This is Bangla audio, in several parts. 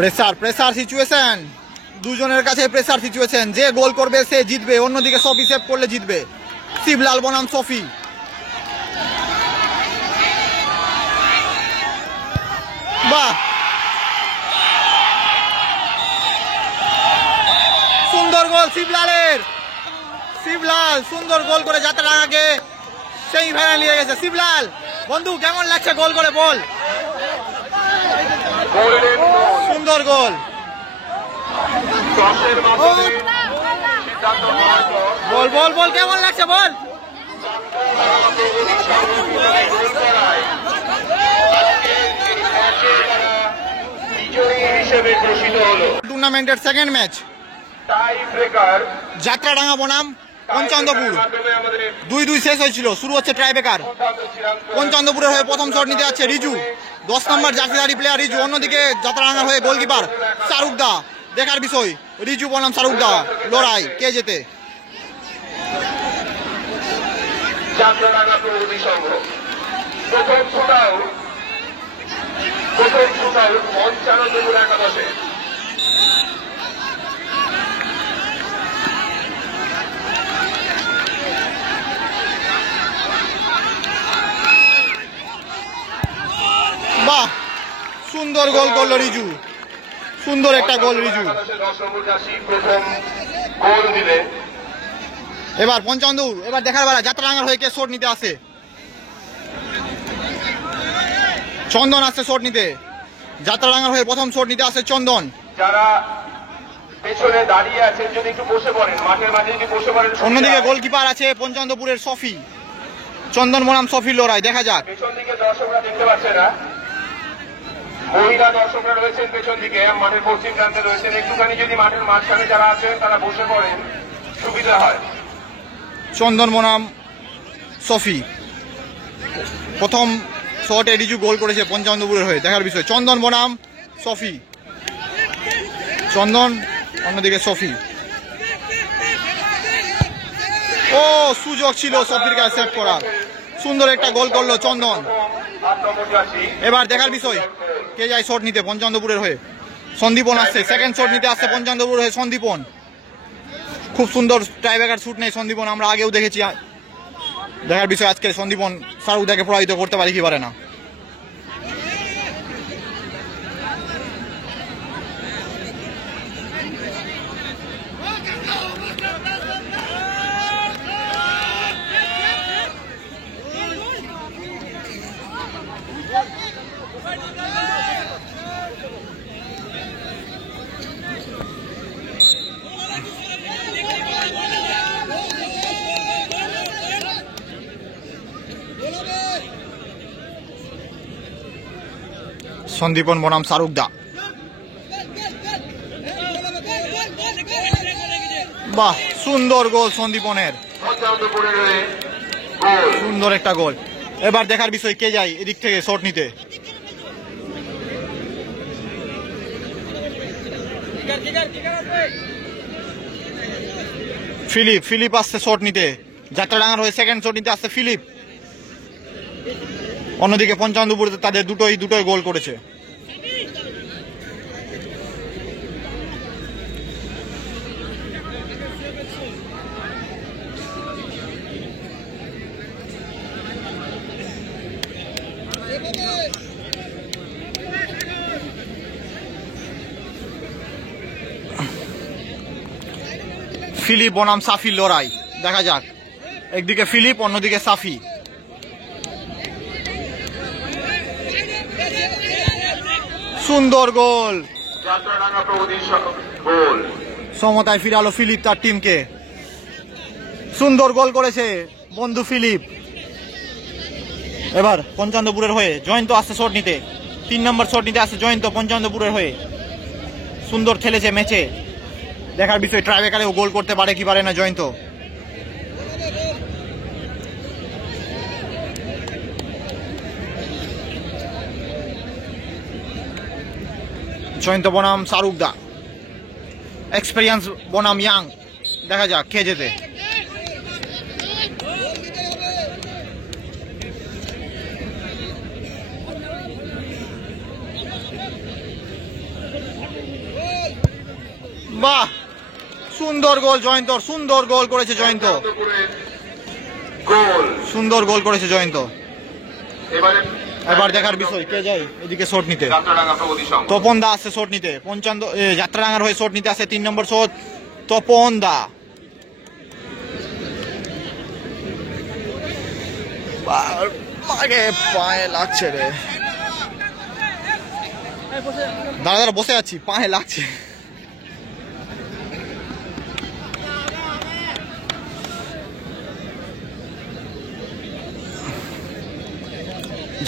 প্রেসার প্রেসার সিচুয়েশন, দুজনের কাছে প্রেসার সিচুয়েশন, যে গোল করবে সে জিতবে, অন্যদিকে সফি সেভ করলে জিতবে। শিবলাল বনাম সফি। বাহ, সুন্দর গোল শিবলালের। শিবলাল সুন্দর গোল করে যাত্রাকে সেমিফাইনাল নিয়ে গেছে। শিবলাল বন্ধু কেমন লাগছে গোল করে বল? সুন্দর গোল। বল বল বল কেমন লাগছে বল? টুর্নামেন্টের সেকেন্ড ম্যাচ যাত্রাডাঙ্গা বনাম পঞ্চন্দপুর 2-2 শেষ হয়েছিল। শুরু হচ্ছে ট্রাইব্রেকার। পঞ্চন্দপুরের হয়ে প্রথম শট নিতে যাচ্ছে রিজু, 10 নম্বর জার্সিধারী প্লেয়ার রিজু। অন্যদিকে যাত্রাডাঙ্গার হয়ে গোলকিপার শাহরুখদা। দেখার বিষয় রিজু বনাম শাহরুখদা লড়াই, কে জেতে? বাহ, সুন্দর গোল করলো রিজু, সুন্দর একটা গোল রিজু। এবার পঞ্চন্দপুর, এবার দেখার বেলা যাত্রাডাঙ্গার হয়ে কে শট নিতে আসে। চন্দন আসছে শট নিতে। যাত্রাডাঙ্গার হয়ে প্রথম শট নিতে আসে চন্দন। যারা পেছনে দাঁড়িয়ে আছেন যদি একটু বসে পড়েন, মাঠের মাঝে যদি বসে পড়েন। অন্যদিকে গোলকিপার আছে পঞ্চন্দপুরের সফি। চন্দন বনাম সফি লড়াই, দেখা যাক। পেছন দিকে দর্শকরা দেখতে পাচ্ছে না, মহিলা দর্শকরা রয়েছেন পেছন দিকে, মাঠের পশ্চিম প্রান্তে রয়েছেন। একটুখানি যদি মাঠের মাঝখানে যারা আছেন তারা বসে পড়েন সুবিধা হয়। চন্দন বনাম সফি। প্রথম শটে রিজু গোল করেছে পঞ্চন্দপুরের হয়ে, দেখার বিষয়। চন্দন বনাম সফি, চন্দন অন্যদিকে সফি। ও সুযোগ ছিল সফির কাছে সেভ করার, সুন্দর একটা গোল করলো চন্দন। এবার দেখার বিষয় কে যায় শট নিতে পঞ্চন্দপুরের হয়ে। সন্দীপন আসছে, সেকেন্ড শট নিতে আসছে পঞ্চন্দপুরের হয়ে সন্দীপন। খুব সুন্দর ট্রাইব্রেকার শুট নেই সন্দীপন, আমরা আগেও দেখেছি। দেখার বিষয় আজকে সন্দীপন শাহরুখদাকে প্রভাবিত করতে পারে কি পারে না। সন্দীপন বনাম শাহরুখদা। বাহ, সুন্দর গোল সন্দীপনের, সুন্দর একটা গোল। এবার দেখার বিষয় কে যায় এদিক থেকে শট নিতে। ফিলিপ, ফিলিপ আসছে শট নিতে। যাত্রাডাঙ্গার হয়ে সেকেন্ড শট নিতে আসছে ফিলিপ। অন্যদিকে পঞ্চন্দপুর তাদের দুটোই গোল করেছে। ফিলিপ বনাম সাফি লড়াই, দেখা যাক। একদিকে ফিলিপ অন্যদিকে সাফি। সুন্দর গোল, সমতায় ফিরালো ফিলিপ তার টিমকে। সুন্দর গোল করেছে বন্ধু ফিলিপ। এবার পঞ্চন্দপুরের হয়ে জয়ন্ত আসছে শট নিতে। 3 নম্বর শট নিতে আসছে জয়ন্ত পঞ্চন্দপুরের হয়ে। সুন্দর খেলেছে ম্যাচে, দেখার বিষয় ট্রাইব্রেকারেও গোল করতে পারে কি পারে না জয়ন্ত। জয়ন্ত বনাম শাহরুখদা, এক্সপেরিয়েন্স বনাম ইয়াং, দেখা যাক কে জেতে। বাহ, সুন্দর গোল জয়ন্তর, সুন্দর গোল করেছে জয়ন্ত, গোল। সুন্দর গোল করেছে জয়ন্ত। এবারে এবার দেখার বিষয় কে যায় এদিকে শট নিতে। যাত্রাডাঙ্গা প্রগতি সংঘ। তপন দা আসছে শট নিতে, যাত্রাডাঙ্গার হয়ে শট নিতে আসে 3 নম্বর শট তপন দা। পায়ে লাগছে রে, দাঁড়া দাঁড়া বসে আছি, পায়ে লাগছে।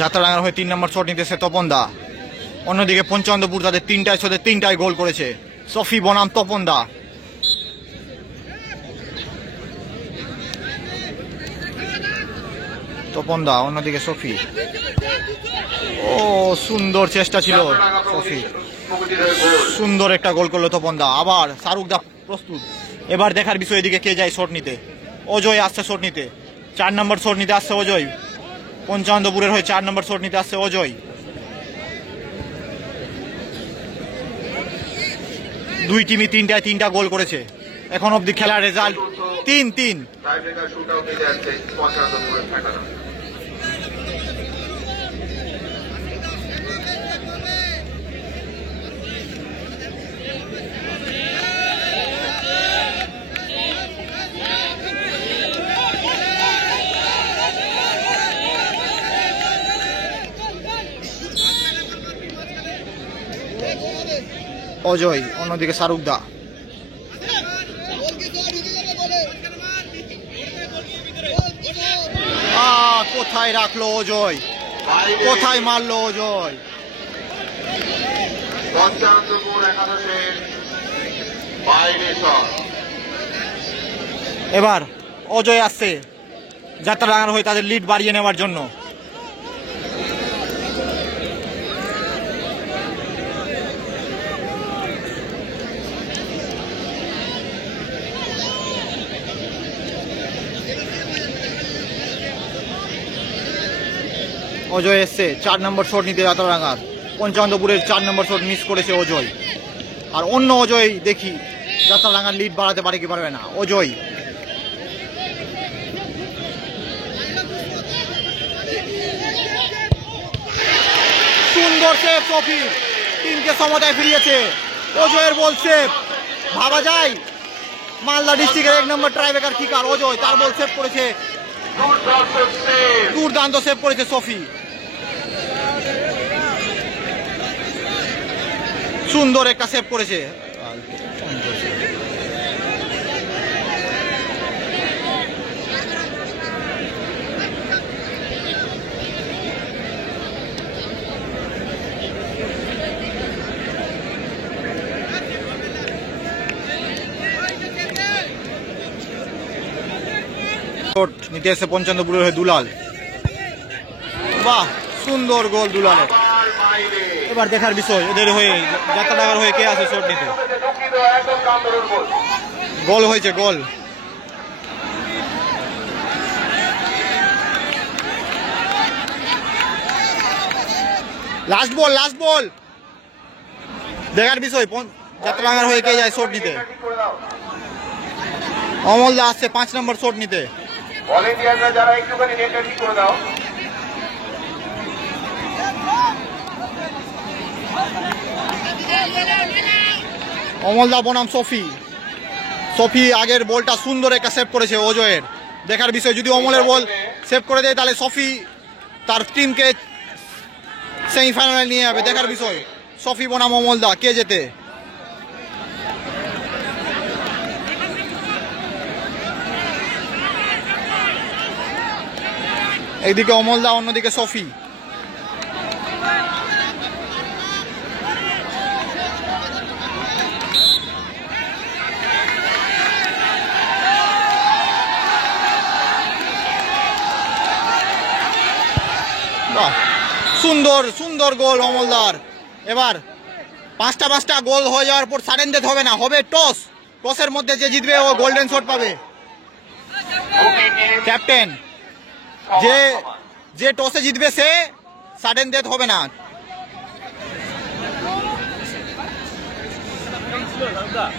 যাত্রাডাঙ্গার হয়ে 3 নম্বর শট নিতেছে তপন দা। অন্যদিকে পঞ্চন্দপুর তাদের 3টায় শটে 3টায় গোল করেছে সফি বনাম তপন দা। তপন দা অন্যদিকে সফি। ও সুন্দর চেষ্টা ছিল সফি, সুন্দর একটা গোল করলো তপন দা। আবার শাহরুখ দা প্রস্তুত, এবার দেখার বিষয় এদিকে কে যায় শট নিতে। অজয় আসছে শট নিতে, 4 নম্বর শট নিতে আসছে অজয়। পঞ্চানন্দপুরের হয়ে 4 নম্বর শট নিতে আসছে অজয়। দুই টিমই 3টা গোল করেছে এখন অব্দি, খেলার রেজাল্ট 3-3। টাইব্রেকার শুটআউটে যাচ্ছে পঞ্চানন্দপুরের ঠেকানো। অজয় অন্যদিকে শাহরুখ দা। কোথায় রাখলো অজয়, কোথায় মারলো অজয়। পঞ্চানন্দপুর একাদশের বাইরে শট। এবার অজয় আসছে যাত্রাডাঙ্গার হয়ে তাদের লিড বাড়িয়ে নেওয়ার জন্য। অজয় এসছে 4 নম্বর শট নিতে যাত্রাডাঙ্গার। পঞ্চানন্দপুরের 4 নম্বর শট মিস করেছে অজয়। আর অন্য অজয় দেখি যাত্রাডাঙ্গার লিড বাড়াতে পারে কি পারবে না। অজয় সুন্দর সেভ সফি, টিমকে সমতায় ফিরিয়েছে। অজয়ের বল সেভ, ভাবা যায় মালদা ডিস্ট্রিক্টের 1 নম্বর ট্রাইবেকার কিকার অজয়, তার বল সেভ করেছে, দুর্দান্ত সেভ করেছে সফি। সুন্দর একটা সেভ করেছে। নিতে এসে পঞ্চানন্দপুরের হয়ে দুলাল। বাহ, সুন্দর গোল দুলালের। এবার দেখার বিষয় এদের হয়ে যাত্রাডাঙ্গার হয়ে কে আছে শট নিতে। গোল হয়েছে, গোল। লাস্ট বল, লাস্ট বল। দেখার বিষয় যাত্রাডাঙ্গার হয়ে কে যায় শট নিতে। অমল দা আসছে 5 নম্বর শট নিতে। ভলেন্টিয়াররা যারা একটুখানি নেটটা ঠিক করে দাও। অমলদা বনাম সফি। সফি আগের বলটা সুন্দর একটা সেভ করেছে অজয়ের। দেখার বিষয় যদি অমলের বল সেভ করে দেয় তাহলে সফি তার টিমকে সেমিফাইনালে নিয়ে যাবে। দেখার বিষয় সফি বনাম অমলদা কে জেতে। একদিকে অমলদা অন্যদিকে সফি। সুন্দর সুন্দর গোল অমলদার। এবার 5টা গোল হয়ে যাওয়ার পর সাডেন ডেথ হবে না, হবে টস। টসের মধ্যে যে জিতবে ও গোল্ডেন শট পাবে। ক্যাপ্টেন যে টসে জিতবে সে, সাডেন ডেথ হবে না।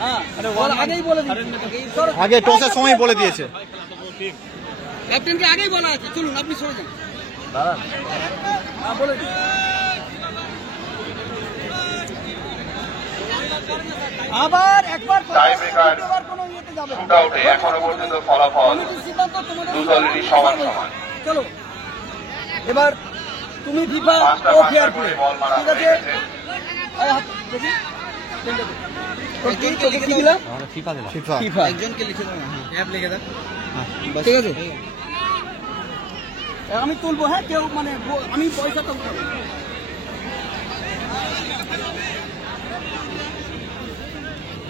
হ্যাঁ আগেই বলে দিয়েছে, আগে টসের সময় বলে দিয়েছে। ক্যাপ্টেনকে আগেই বলা আছে। চলুন আপনি সরে যান। হ্যাঁ বলে দিন। আবার একবার টাই ব্রেকার কোনো ইয়েতে যাবে না। শুট আউটে এখনো পর্যন্ত ফলাফল কমিটির সিদ্ধান্ত তোমাদের দু দলেরই সমান সমান। চলো এবার তুমি ফিফা পাঁচটা ও ফেয়ার করে প্লে, বল মারা ঠিক হয়ে আছে? গেছে। আরে হাত দেখি, পেনটা দে। তোকে কি দিলাম? FIFA FIFA. একজনকে লিখে দাও, অ্যাপ লিখে দাও, ঠিক আছে? আমি তুলবো, হ্যাঁ কেউ মানে আমি পয়সা তো উঠাবো।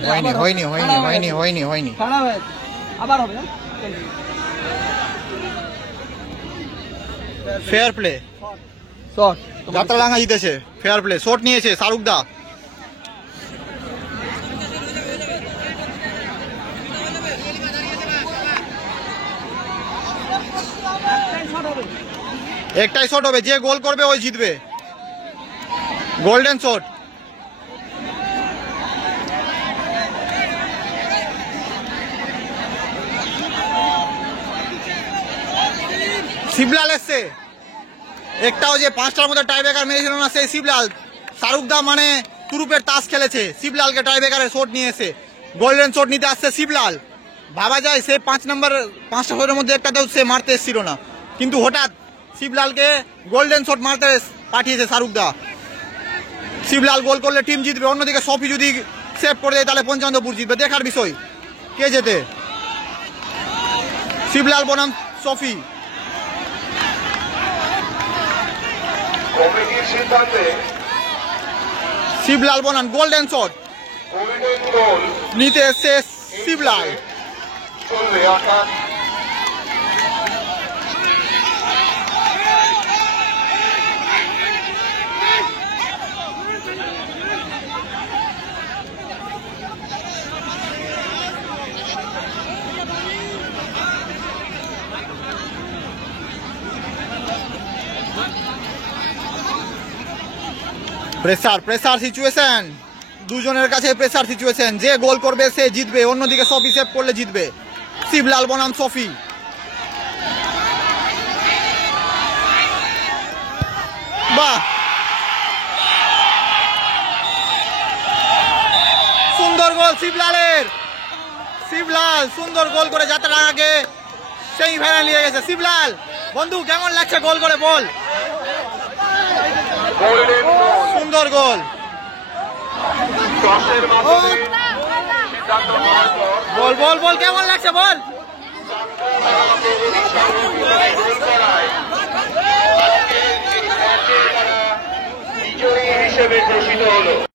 হয়নি হয়নি হয়নি হয়নি হয়নি। খারাপ হয়েছে, আবার হবে। ফেয়ার প্লে, শট যাত্রাডাঙ্গা জিতেছে। ফেয়ার প্লে, শট নিয়েছে শাহরুখ দা। একটাই শট হবে, যে গোল করবে ওই জিতবে। Golden shot. শিবলাল এসছে, একটাও যে 5টার মধ্যে টাই ব্রেকার মেরেছিল না সেই শিবলাল। শাহরুখ দা মানে তুরুপের তাস খেলেছে, শিবলালকে টাই ব্রেকারের শট নিয়ে এসে গোল্ডেন শট নিতে আসছে শিবলাল। ভাবা যায় সে 5টা শটের মধ্যে একটাতেও সে মারতে এসেছিল না, কিন্তু হঠাৎ শিবলালকে গোল্ডেন শট মারতে পাঠিয়েছে শাহরুখ দা। শিবলাল গোল করলে টিম জিতবে, অন্যদিকে সফি যদি সেভ করে দেয় তাহলে পঞ্চমপুর জিতবে। দেখার বিষয় কে জেতে, শিবলাল বনাম সফি। কমিটির সিদ্ধান্তে শিবলাল বনাম গোল্ডেন শট গোল্ডেন গোল নিতে এসছে শিবলাল। চলবে, অর্থাৎ প্রেসার সিচুয়েশন, দুজনের কাছে প্রেসার সিচুয়েশন। যে গোল করবে সে জিতবে, অন্যদিকে সফি সেভ করলে জিতবে। শিবলাল বনাম সফি। বাহ, সুন্দর গোল শিবলালের। শিবলাল সুন্দর গোল করে যাত্রাডাঙ্গাকে সেমিফাইনাল নিয়ে গেছে। শিবলাল বন্ধু কেমন লাগছে গোল করে বল? গোল্ডেন গোল সুন্দর গোল। টসের মাধ্যমে সিদ্ধান্ত নেওয়ার পর বল বল বল কেমন লাগছে বল? গোল করায় আজকের এই ম্যাচে তারা বিজয়ী হিসেবে ঘোষিত হলো।